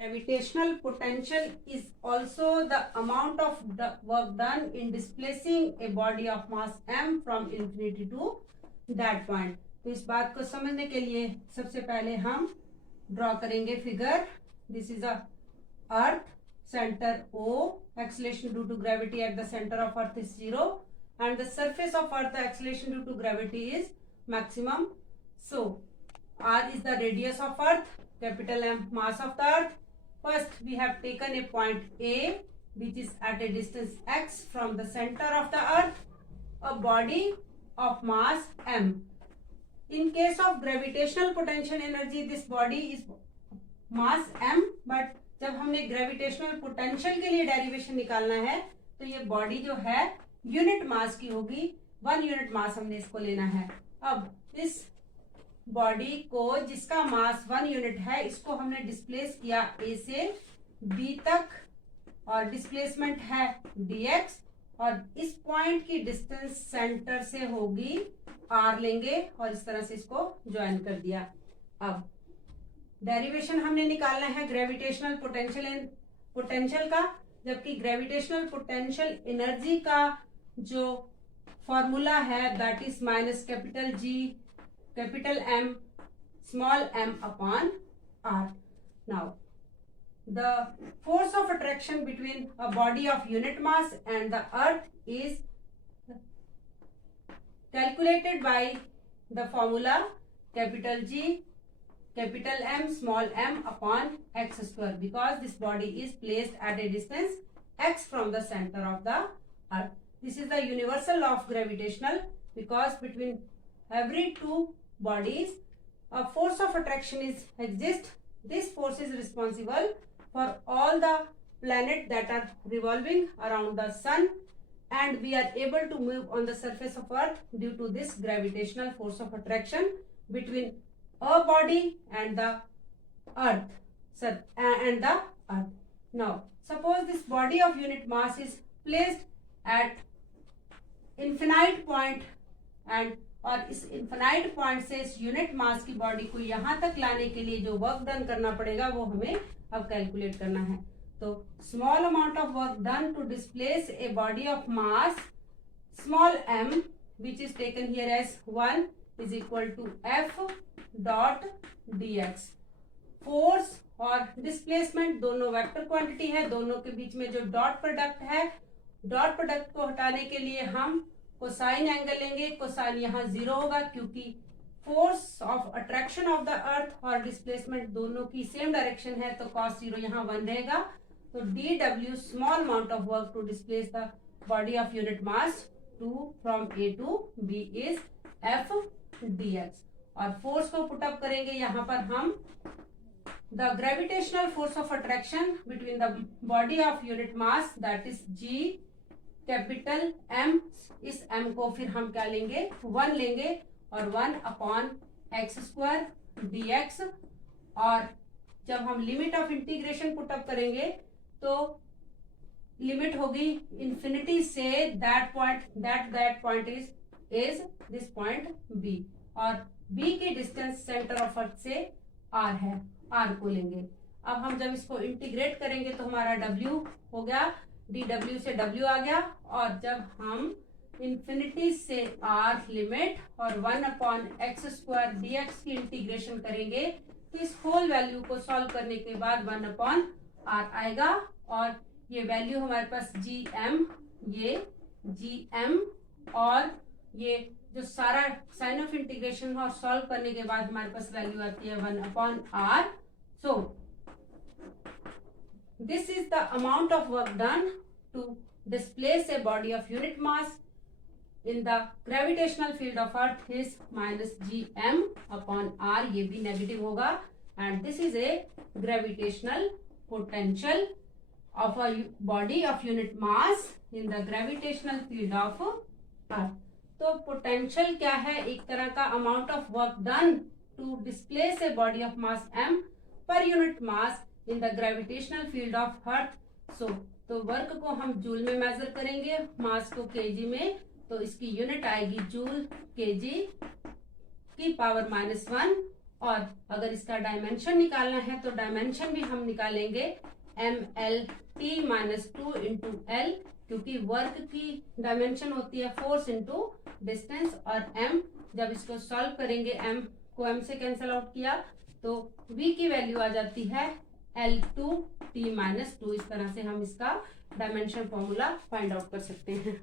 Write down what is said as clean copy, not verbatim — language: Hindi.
Gravitational potential is also the amount of work done in displacing a body of mass m from infinity to that point. तो इस बात को समझने के लिए सबसे पहले हम ड्रॉ करेंगे figure. This is a earth, center O, acceleration due to gravity at the center of earth is 0 and the surface of earth, the acceleration due to gravity is maximum. So r is the radius of earth, capital M mass of the earth. First we have taken a point A which is at a distance x from the center of the earth, a body of mass m. In case of gravitational potential energy, this body is mass m, but जब हमने ग्रेविटेशनल पोटेंशियल के लिए डेरिवेशन निकालना है तो ये बॉडी जो है यूनिट मास की होगी. 1 यूनिट मास हमने इसको लेना है. अब इस बॉडी को जिसका मास 1 यूनिट है इसको हमने डिस्प्लेस किया ए से बी तक और डिस्प्लेसमेंट है dx और इस पॉइंट की डिस्टेंस सेंटर से होगी r लेंगे और इस तरह से इसको ज्वाइन कर दिया. अब डेरिवेशन हमने निकालना है ग्रेविटेशनल पोटेंशियल का, जबकि ग्रेविटेशनल पोटेंशियल एनर्जी का जो फॉर्मूला है that is minus capital G capital M small m upon r. Now the force of attraction between a body of unit mass and the earth is calculated by the formula capital G capital M small m upon x square, because this body is placed at a distance x from the center of the earth. This is the universal law of gravitational, because between every two bodies a force of attraction exists. This force is responsible for all the planets that are revolving around the sun, and we are able to move on the surface of earth due to this gravitational force of attraction between a body and the earth. Now suppose this body of unit mass is placed at infinite point and और इस इन्फिनाइट पॉइंट से इस यूनिट मास की बॉडी को यहां तक लाने के लिए जो वर्क डन करना पड़ेगा वो हमें अब कैलकुलेट करना है. तो small amount of work done to displace a body of mass small m which is taken here as 1 is equal to f dot dx. Force और डिस्प्लेसमेंट दोनों वेक्टर क्वांटिटी है, दोनों के बीच में जो डॉट प्रोडक्ट है, डॉट प्रोडक्ट को हटाने के लिए हम कोसाइन एंगल लेंगे. कोसाइन यहाँ 0 होगा क्योंकि force of attraction of the earth और डिस्प्लेसमेंट दोनों की सेम डायरेक्शन है, तो cos 0 यहाँ 1 रहेगा. तो dw small amount of work to displace the body of unit mass 2 from A to B is f dx. और फोर्स को पुटअप करेंगे यहाँ पर हम. The gravitational force of attraction between the body of unit mass that is G capital M. इस M को फिर हम क्या लेंगे 1 लेंगे और 1 अपॉन एक्स स्क्वायर dx. और जब हम लिमिट ऑफ इंटीग्रेशन पुटअप करेंगे तो लिमिट होगी infinity say that point is this point B और B की डिस्टेंस सेंटर ऑफ अर्थ से r है, r को लेंगे. अब हम जब इसको इंटीग्रेट करेंगे तो हमारा W हो गया, dw से W आ गया. और जब हम इंफिनिटी से r लिमिट और 1 अपॉन एक्स स्क्वायर dx की इंटीग्रेशन करेंगे तो इस होल वैल्यू को सॉल्व करने के बाद 1 अपॉन r आएगा. और ये वैल्यू हमारे पास gm, ये gm और ये जो सारा साइन ऑफ इंटीग्रेशन और सॉल्व करने के बाद हमारे पास वैल्यू आती है 1 upon r. So this is the amount of work done to displace a body of unit mass in the gravitational field of earth is minus gm upon r. ये भी नेगेटिव होगा. and this is a gravitational potential of a body of unit mass in the gravitational field of earth. तो पोटेंशियल क्या है? एक तरह का amount of work done to displace a body of mass m per unit mass in the gravitational field of earth. So तो वर्क को हम जूल में मेजर करेंगे, मास को केजी में, तो इसकी यूनिट आएगी जूल केजी की पावर -1 और अगर इसका डायमेंशन निकालना है तो डायमेंशन भी हम निकालेंगे MLT-2 इंटू L, क्योंकि वर्क की डायमेंशन होती है फोर्स इंटू डिस्टेंस, और M जब इसको सॉल्व करेंगे M को M से कैंसिल आउट किया तो V की वैल्यू आ जाती है L2T-2। इस तरह से हम इसका डायमेंशन फॉर्मूला फाइंड आउट कर सकते हैं।